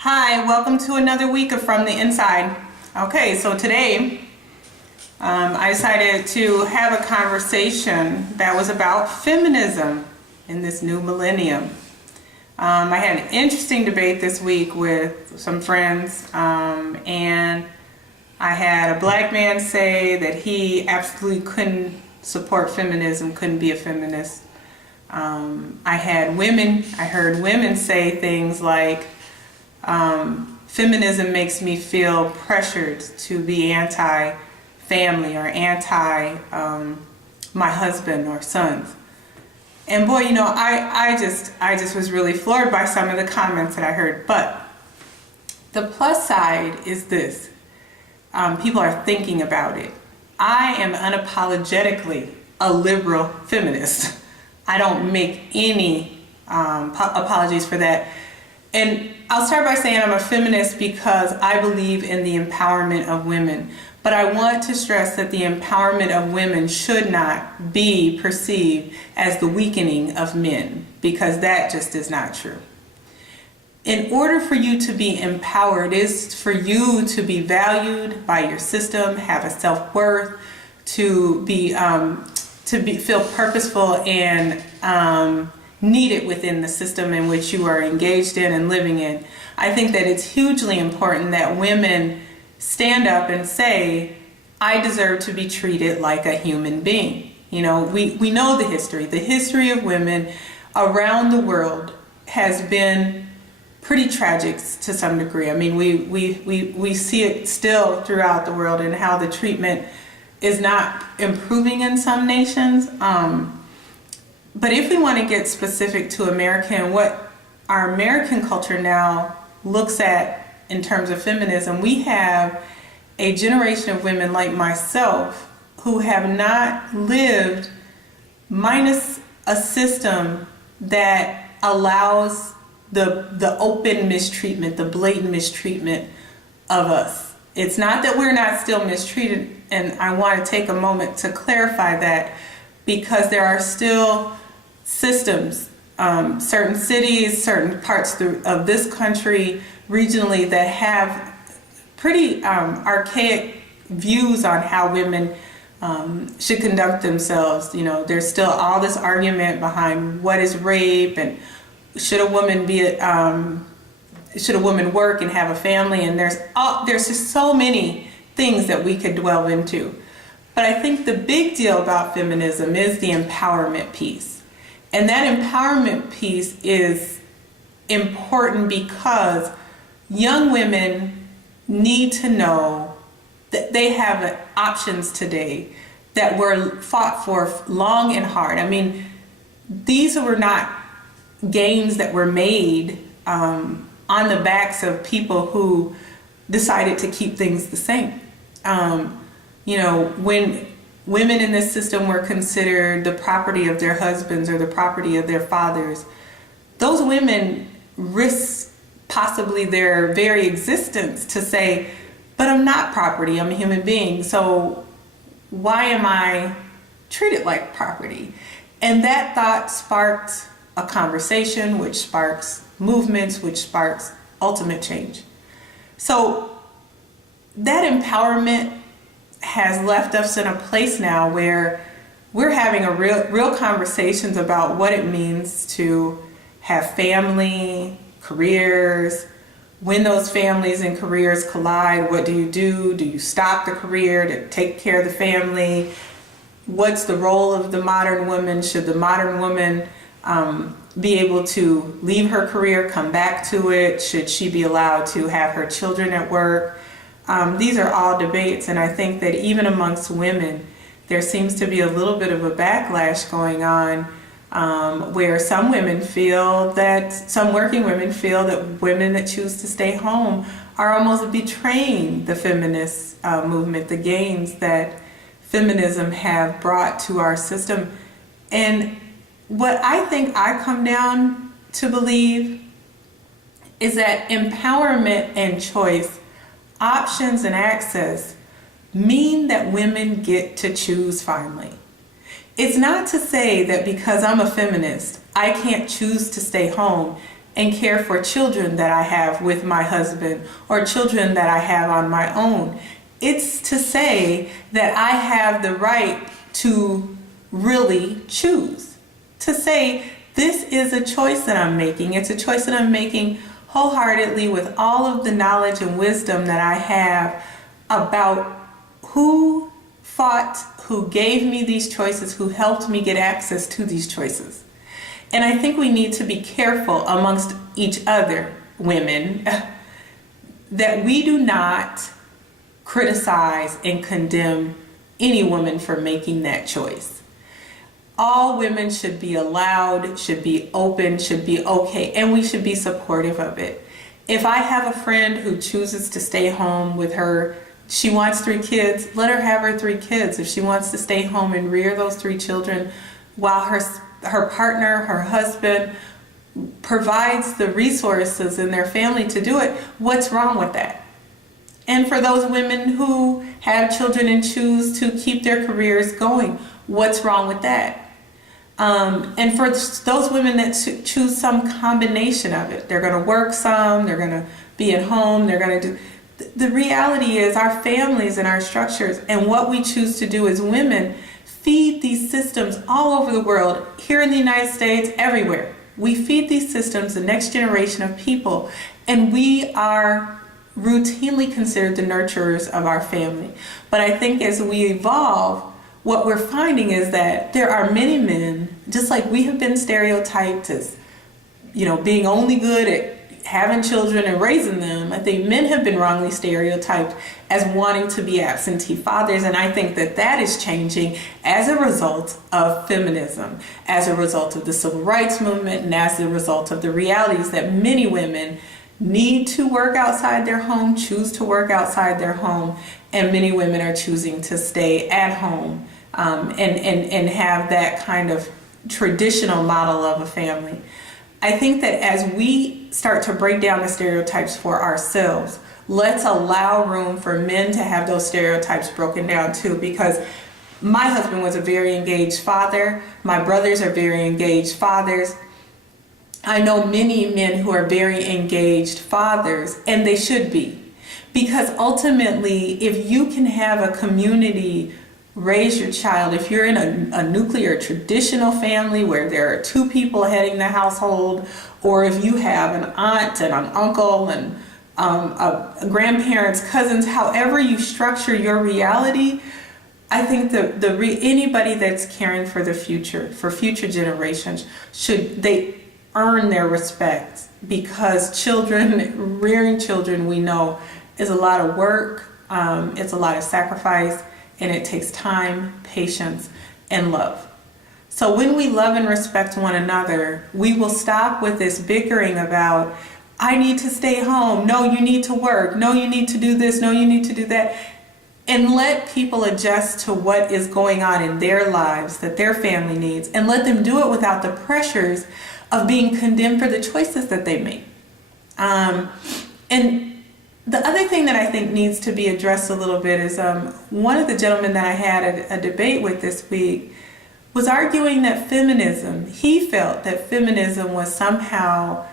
Hi, welcome to another week of From the Inside. Okay, so today I decided to have a conversation that was about feminism in this new millennium. I had an interesting debate this week with some friends, and I had a black man say that he absolutely couldn't support feminism, couldn't be a feminist. I heard women say things like, feminism makes me feel pressured to be anti-family or anti my husband or sons. And boy, I just was really floored by some of the comments that I heard. But the plus side is this. People are thinking about it. I am unapologetically a liberal feminist. I don't make any apologies for that. And I'll start by saying I'm a feminist because I believe in the empowerment of women. But I want to stress that the empowerment of women should not be perceived as the weakening of men, because that just is not true. In order for you to be empowered is for you to be valued by your system, have a self-worth, to feel purposeful and needed within the system in which you are engaged in and living in. I think that it's hugely important that women stand up and say, I deserve to be treated like a human being. We know the history. The history of women around the world has been pretty tragic to some degree. I mean, we see it still throughout the world and how the treatment is not improving in some nations. But if we want to get specific to America and what our American culture now looks at in terms of feminism, we have a generation of women like myself who have not lived minus a system that allows the open mistreatment, the blatant mistreatment of us. It's not that we're not still mistreated, and I want to take a moment to clarify that, because there are still systems, certain cities, certain parts of this country, regionally, that have pretty archaic views on how women should conduct themselves. There's still all this argument behind what is rape and should a woman work and have a family, and there's just so many things that we could delve into. But I think the big deal about feminism is the empowerment piece. And that empowerment piece is important because young women need to know that they have options today that were fought for long and hard. I mean, these were not gains that were made on the backs of people who decided to keep things the same. When women in this system were considered the property of their husbands or the property of their fathers, those women risked possibly their very existence to say, but I'm not property, I'm a human being, so why am I treated like property? And that thought sparked a conversation, which sparks movements, which sparks ultimate change. So that empowerment has left us in a place now where we're having a real conversations about what it means to have family, careers. When those families and careers collide, what do you do? Do you stop the career to take care of the family? What's the role of the modern woman? Should the modern woman be able to leave her career, come back to it? Should she be allowed to have her children at work? These are all debates, and I think that even amongst women, there seems to be a little bit of a backlash going on, where some working women feel that women that choose to stay home are almost betraying the feminist movement, the gains that feminism have brought to our system. And what I think I come down to believe is that empowerment and choice, options and access, mean that women get to choose finally. It's not to say that because I'm a feminist, I can't choose to stay home and care for children that I have with my husband or children that I have on my own. It's to say that I have the right to really choose. To say, this is a choice that I'm making. It's a choice that I'm making wholeheartedly with all of the knowledge and wisdom that I have about who fought, who gave me these choices, who helped me get access to these choices. And I think we need to be careful amongst each other, women, that we do not criticize and condemn any woman for making that choice. All women should be allowed, should be open, should be okay, and we should be supportive of it. If I have a friend who chooses to stay home with her, she wants 3 kids, let her have her 3 kids. If she wants to stay home and rear those 3 children while her partner, her husband, provides the resources in their family to do it, what's wrong with that? And for those women who have children and choose to keep their careers going, what's wrong with that? And for those women that choose some combination of it, they're going to work some, they're going to be at home, they're going to do. The reality is our families and our structures and what we choose to do as women feed these systems all over the world, here in the United States, everywhere. We feed these systems the next generation of people, and we are routinely considered the nurturers of our family. But I think as we evolve, what we're finding is that there are many men, just like we have been stereotyped as, being only good at having children and raising them. I think men have been wrongly stereotyped as wanting to be absentee fathers, and I think that that is changing as a result of feminism, as a result of the civil rights movement, and as a result of the realities that many women need to work outside their home, choose to work outside their home, and many women are choosing to stay at home and have that kind of traditional model of a family. I think that as we start to break down the stereotypes for ourselves, let's allow room for men to have those stereotypes broken down too, because my husband was a very engaged father. My brothers are very engaged fathers. I know many men who are very engaged fathers, and they should be. Because ultimately, if you can have a community raise your child, if you're in a nuclear traditional family where there are 2 people heading the household, or if you have an aunt and an uncle and grandparents, cousins, however you structure your reality, I think anybody that's caring for the future, for future generations, they earn their respect, because rearing children, we know, is a lot of work, it's a lot of sacrifice, and it takes time, patience, and love. So when we love and respect one another, we will stop with this bickering about, I need to stay home, no, you need to work, no, you need to do this, no, you need to do that, and let people adjust to what is going on in their lives that their family needs, and let them do it without the pressures of being condemned for the choices that they make. And the other thing that I think needs to be addressed a little bit is one of the gentlemen that I had a debate with this week was arguing that he felt that feminism was somehow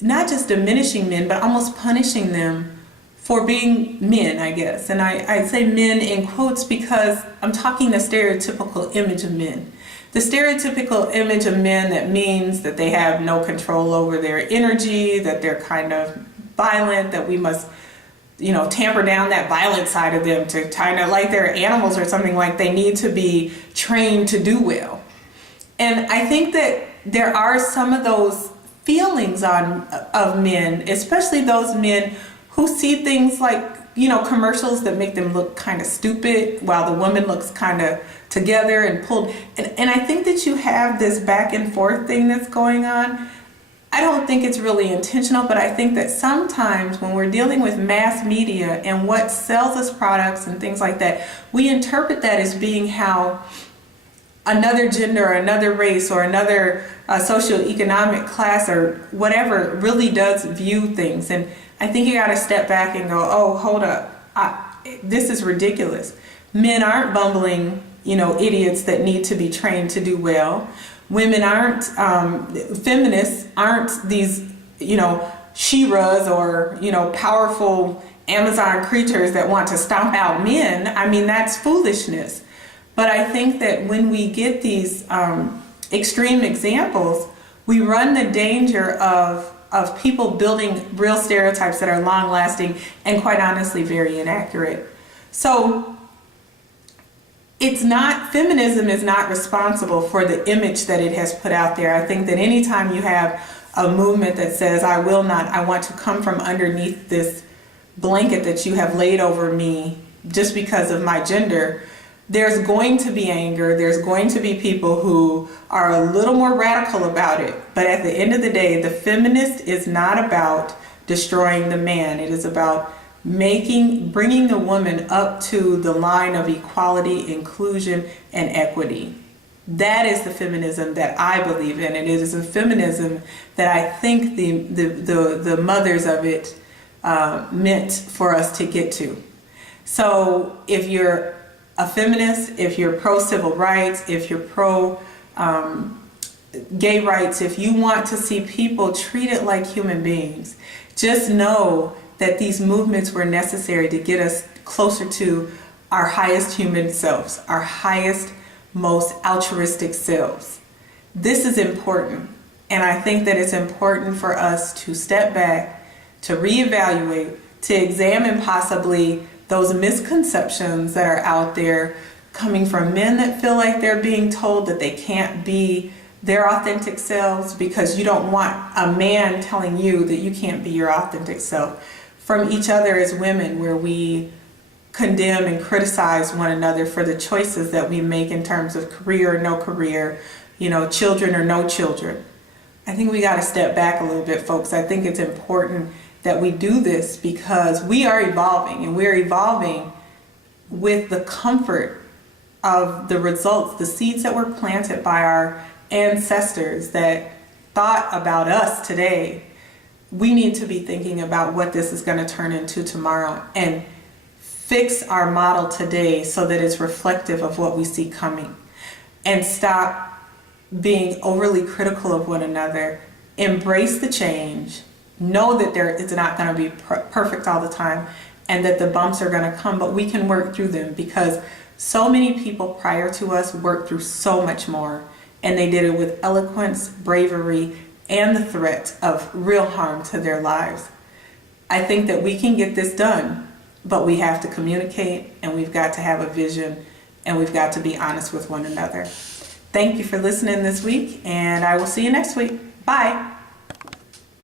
not just diminishing men, but almost punishing them for being men, I guess. And I say men in quotes because I'm talking the stereotypical image of men. The stereotypical image of men that means that they have no control over their energy, that they're kind of violent, that we must, tamper down that violent side of them to kind of like they're animals or something, like they need to be trained to do well. And I think that there are some of those feelings of men, especially those men who see things like, commercials that make them look kind of stupid while the woman looks kind of together and pulled. And I think that you have this back and forth thing that's going on. I don't think it's really intentional, but I think that sometimes when we're dealing with mass media and what sells us products and things like that, we interpret that as being how another gender or another race or another socioeconomic class or whatever really does view things. And I think you got to step back and go, oh, hold up. This is ridiculous. Men aren't bumbling, idiots that need to be trained to do well. Women aren't, feminists aren't these, She-Ras or, powerful Amazon creatures that want to stomp out men. I mean, that's foolishness. But I think that when we get these extreme examples, we run the danger of people building real stereotypes that are long lasting and quite honestly very inaccurate. So feminism is not responsible for the image that it has put out there. I think that anytime you have a movement that says, I want to come from underneath this blanket that you have laid over me just because of my gender, there's going to be anger. There's going to be people who are a little more radical about it. But at the end of the day, the feminist is not about destroying the man. It is about bringing the woman up to the line of equality, inclusion, and equity. That is the feminism that I believe in, and it is a feminism that I think the mothers of it meant for us to get to. So if you're a feminist, if you're pro-civil rights, if you're pro-gay rights, if you want to see people treated like human beings, just know that these movements were necessary to get us closer to our highest human selves, our highest, most altruistic selves. This is important, and I think that it's important for us to step back, to reevaluate, to examine possibly those misconceptions that are out there coming from men that feel like they're being told that they can't be their authentic selves because you don't want a man telling you that you can't be your authentic self. From each other as women, where we condemn and criticize one another for the choices that we make in terms of career or no career, children or no children. I think we got to step back a little bit, folks. I think it's important that we do this because we are evolving, and we're evolving with the comfort of the results, the seeds that were planted by our ancestors that thought about us today. We need to be thinking about what this is going to turn into tomorrow and fix our model today so that it's reflective of what we see coming, and stop being overly critical of one another. Embrace the change. Know that it's not going to be perfect all the time, and that the bumps are going to come, but we can work through them because so many people prior to us worked through so much more, and they did it with eloquence, bravery, and the threat of real harm to their lives. I think that we can get this done, but we have to communicate, and we've got to have a vision, and we've got to be honest with one another. Thank you for listening this week, and I will see you next week. Bye.